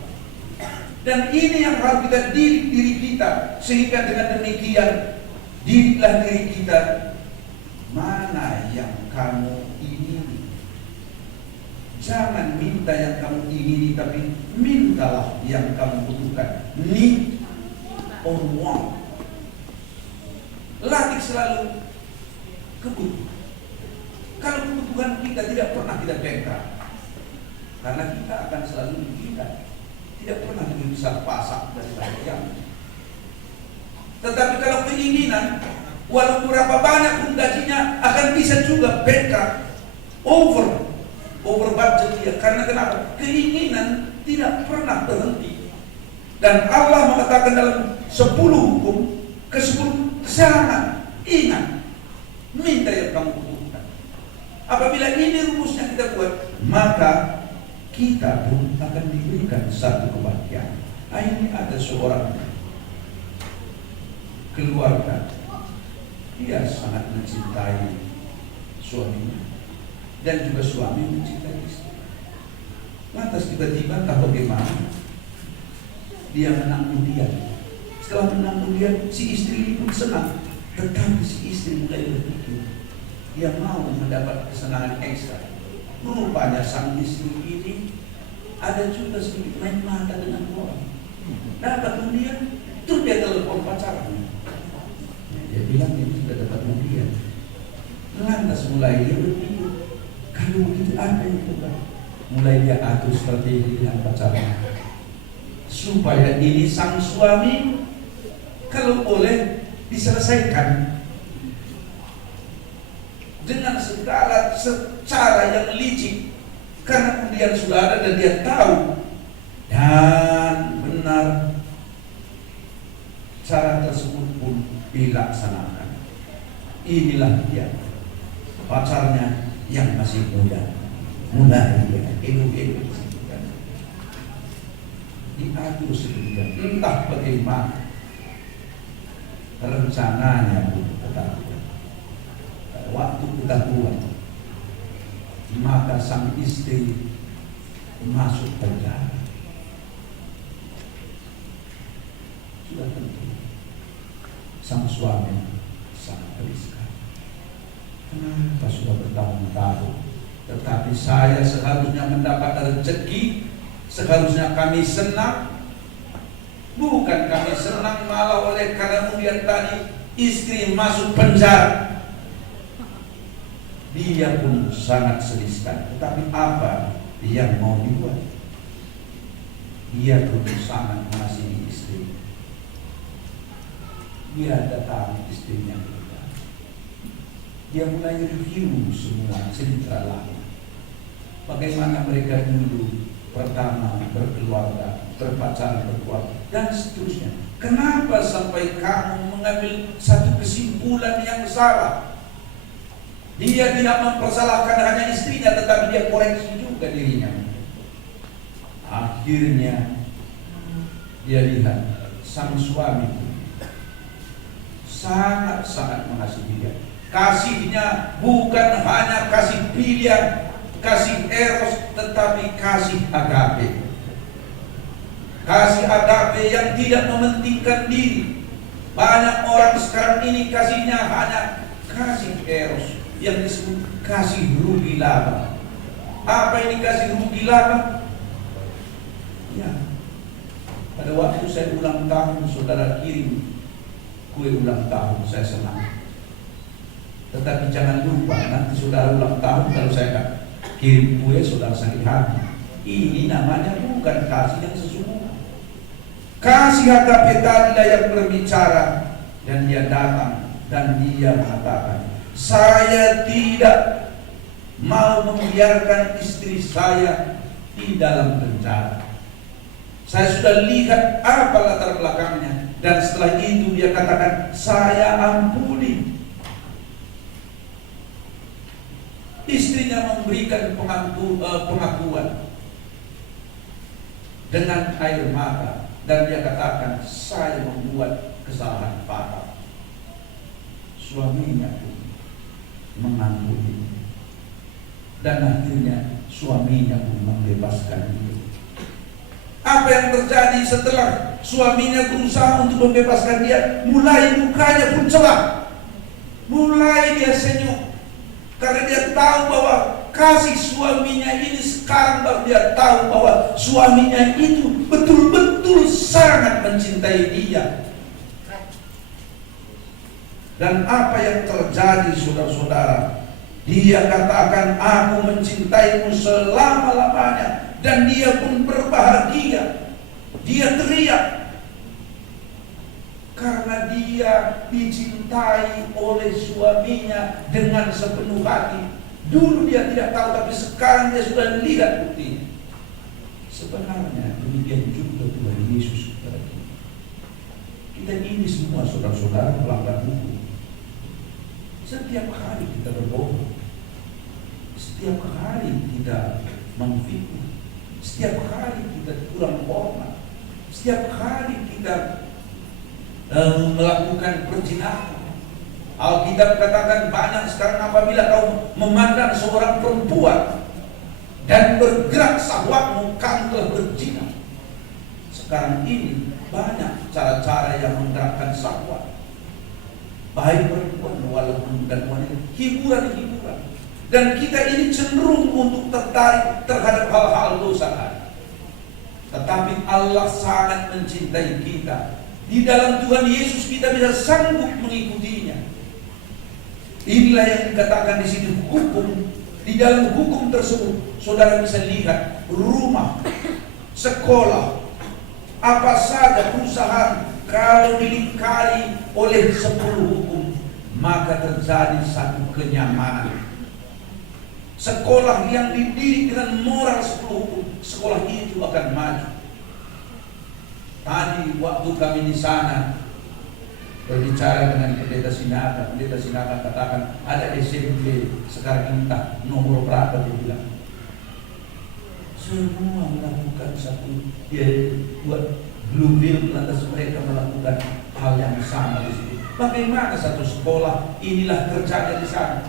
Dan ini yang harus kita didik diri kita, sehingga dengan demikian didiklah diri kita. Mana yang kamu ingini? Jangan minta yang kamu ingini, tapi mintalah yang kamu butuhkan. Need or want. Latih selalu kebutuhan. Kalau kebutuhan kita tidak pernah kita bengkak, karena kita akan selalu kita. Tidak pernah bisa pasak dari yang. Tetapi kalau keinginan, walaupun berapa banyak pun gajinya akan bisa juga bengkak, over budget dia. Karena kenapa? Keinginan tidak pernah berhenti. Dan Allah mengatakan dalam 10 hukum ke-10, jangan ingat minta yang kamu butuhkan. Apabila ini rumusnya kita buat, maka kita pun akan diberikan satu kebahagiaan. Ini ada seorang keluarga. Dia sangat mencintai suaminya dan juga suami mencintai istri. Lantas tiba-tiba entah bagaimana dia menang undian. Setelah menang undian, si istri pun senang. Tetapi si istri mulai berpikir, dia mau mendapat kesenangan ekstra. Rupanya sang istri ini ada juga sedikit main mata dengan orang. Dapat undian, terus dia telepon pacarnya. Dia bilang dia sudah dapat undian. Lantas mulai dia berpikir, kalau begitu apa yang kita? Mulai dia atur strategi dengan pacarnya, supaya ini sang suami kalau boleh diselesaikan dengan segala cara yang licik, karena kemudian sudah ada dan dia tahu dan benar cara tersebut pun dilaksanakan. Inilah dia pacarnya yang masih muda, mulai dia elu-elu diatur sedemikian, entah bagaimana rencananya pun ketahuan. Pada waktu ketahuan, maka sang istri masuk penjara. Sudah tentu sang suami sangat riskan. Kenapa sudah bertahun-tahun, tetapi saya seharusnya mendapat rezeki, seharusnya kami senang. Bukan kami senang, malah oleh karena kemudian tadi istri masuk penjara. Dia pun sangat sedihkan. Tetapi apa yang mau dibuat? Dia pun sangat mengasihi istri. Dia datang istrinya. Dia mulai review semua cerita lama. Bagaimana mereka dulu pertama berkeluarga, berpacaran, berkeluarga, dan seterusnya. Kenapa sampai kamu mengambil satu kesimpulan yang salah? Dia tidak mempersalahkan hanya istrinya, tetapi dia koreksi juga dirinya. Akhirnya dia lihat sang suami sangat-sangat mengasihi dia. Kasihnya bukan hanya kasih pilihan, kasih eros, tetapi kasih agape. Kasih agape yang tidak mementingkan diri. Banyak orang sekarang ini kasihnya hanya kasih eros, yang disebut kasih rugi laba. Apa ini kasih rugi laba? Ya, pada waktu saya ulang tahun, saudara kirim kue ulang tahun, saya senang. Tetapi jangan lupa, nanti saudara ulang tahun, kalau saya kirim kue, saudara sakit hati. Ini namanya bukan kasih yang sesungguhnya. Kasih agape tadi yang berbicara, dan dia datang dan dia mengatakan, saya tidak mau membiarkan istri saya di dalam penjara. Saya sudah lihat apa latar belakangnya, dan setelah itu dia katakan, saya ampuni. Istrinya memberikan pengakuan dengan air mata, dan dia katakan, saya membuat kesalahan fatal. Suaminya pun mengampuni, dan akhirnya suaminya pun membebaskan dia. Apa yang terjadi setelah suaminya berusaha untuk membebaskan dia? Mulai mukanya pun cerah, mulai dia senyum, karena dia tahu bahwa kasih suaminya ini, sekarang baru dia tahu bahwa suaminya itu betul-betul sangat mencintai dia. Dan apa yang terjadi, saudara-saudara? Dia katakan, aku mencintaimu selama-lamanya. Dan dia pun berbahagia. Dia teriak karena dia dicintai oleh suaminya dengan sepenuh hati. Dulu dia tidak tahu, tapi sekarang dia sudah lihat bukti. Sebenarnya demikian juga Tuhan Yesus kepada kita. Kita ini semua saudara-saudara pelanggar hukum. Setiap hari kita berbohong, setiap hari kita memfitnah, setiap hari kita kurang hormat, setiap hari kita melakukan perzinahan. Alkitab katakan banyak sekarang apabila kau memandang seorang perempuan dan bergerak syahwatmu, kamu telah berzina. Sekarang ini banyak cara-cara yang menggerakkan syahwat, baik perempuan walaupun dan wanita, hiburan-hiburan. Dan kita ini cenderung untuk tertarik terhadap hal-hal dosa. Tetapi Allah sangat mencintai kita. Di dalam Tuhan Yesus kita bisa sanggup mengikutinya. Inilah yang dikatakan di sini hukum. Di dalam hukum tersebut, saudara bisa lihat rumah, sekolah, apa saja perusahaan, kalau dilingkari oleh 10 hukum, maka terjadi satu kenyamanan. Sekolah yang dididik dengan moral 10 hukum, sekolah itu akan maju. Tadi waktu kami di sana berbicara dengan pendeta Sinaka katakan ada SMP sekarang entah nomor berapa, dia bilang semua melakukan satu, dia buat blue bill lantas mereka melakukan hal yang sama di situ. Bagaimana satu sekolah inilah kerjanya di sana?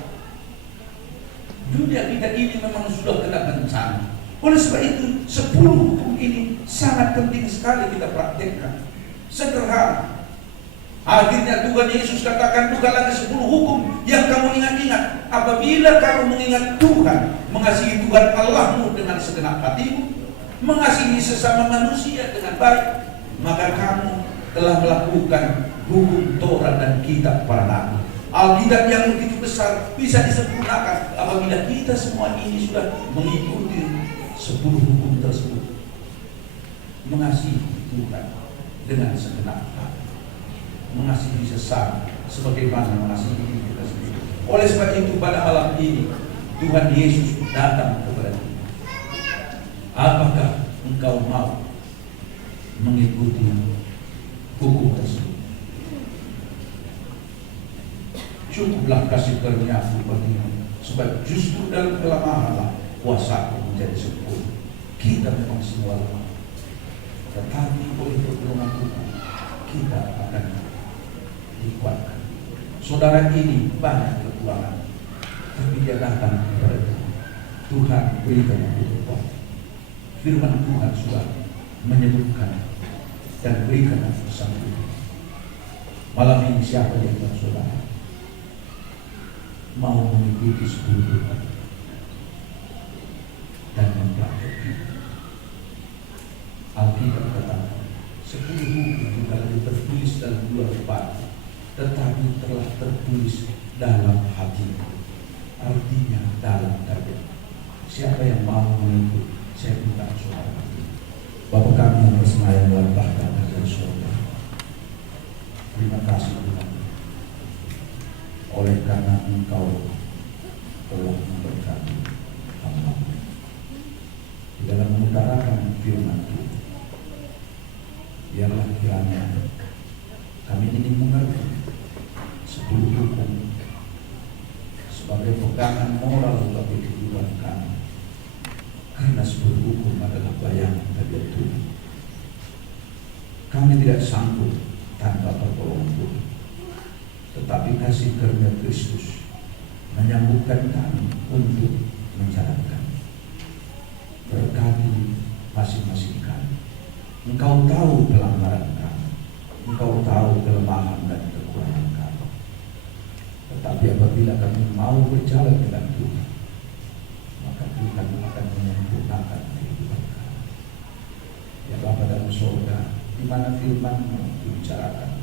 Dunia kita ini memang sudah kena bencana. Oleh sebab itu 10 hukum ini sangat penting sekali kita praktekkan. Sederhana. Akhirnya Tuhan Yesus katakan bukan lagi 10 hukum yang kamu ingat-ingat. Apabila kamu mengingat Tuhan, mengasihi Tuhan Allahmu dengan segenap hatimu, mengasihi sesama manusia dengan baik, maka kamu telah melakukan hukum Taurat dan kitab para nabi. Alkitab yang begitu besar bisa disempurnakan apabila kita semua ini sudah mengikuti 10 hukum tersebut. Mengasihi Tuhan dengan segenap hati, mengasihi sesama sebagaimana mengasihi diri kita sendiri. Oleh sebab itu pada malam ini Tuhan Yesus datang kepada kita. Apakah engkau mau mengikuti hukum tersebut? Cukuplah kasih karunia-Mu bagimu, sebab justru dalam kelemahanlah kuasa-Mu menjadi sempurna. Kita memang semua lemah, tetapi oleh pertolongan Tuhan kita akan dikuatkan. Saudara ini banyak kekurangan, tapi dia datang kepada Tuhan. Tuhan berikan aku kekuatan. Firman Tuhan sudah menyebutkan dan berikan aku kesanggupan. Malam ini siapa yang saudara mau mengikuti 10 hukum dan mempraktikkan? Alkitab katakan 10 hukum bukan lagi tertulis dalam 2 lembar, tetapi telah tertulis dalam hatimu. Artinya dalam dada. Siapa yang mau mengikut, saya minta saudara. Bapa kami yang bersemayam dalam tahta dan surga, terima kasih Tuhan, oleh karena Engkau telah memberkati hamba-Mu di dalam mengutarakan firman Tuhan. Biarlah kiranya kami ini mengerti 10 hukum sebagai pegangan moral bagi kehidupan kami, karena 10 hukum adalah bayangan dari Tuhan. Kami tidak sanggup tanpa pertolongan Tuhan, tetapi kasih karunia Kristus menyambutkan kami untuk menjalankan. Berkati masing-masing kami. Engkau tahu pelanggaran kami, Engkau tahu kelemahan dan kekurangan kami. Tetapi apabila kami mau berjalan dengan Tuhan, maka Tuhan akan menyempurnakan kehidupan kami. Ya Bapa dalam surga, di mana firman-Mu dibicarakan,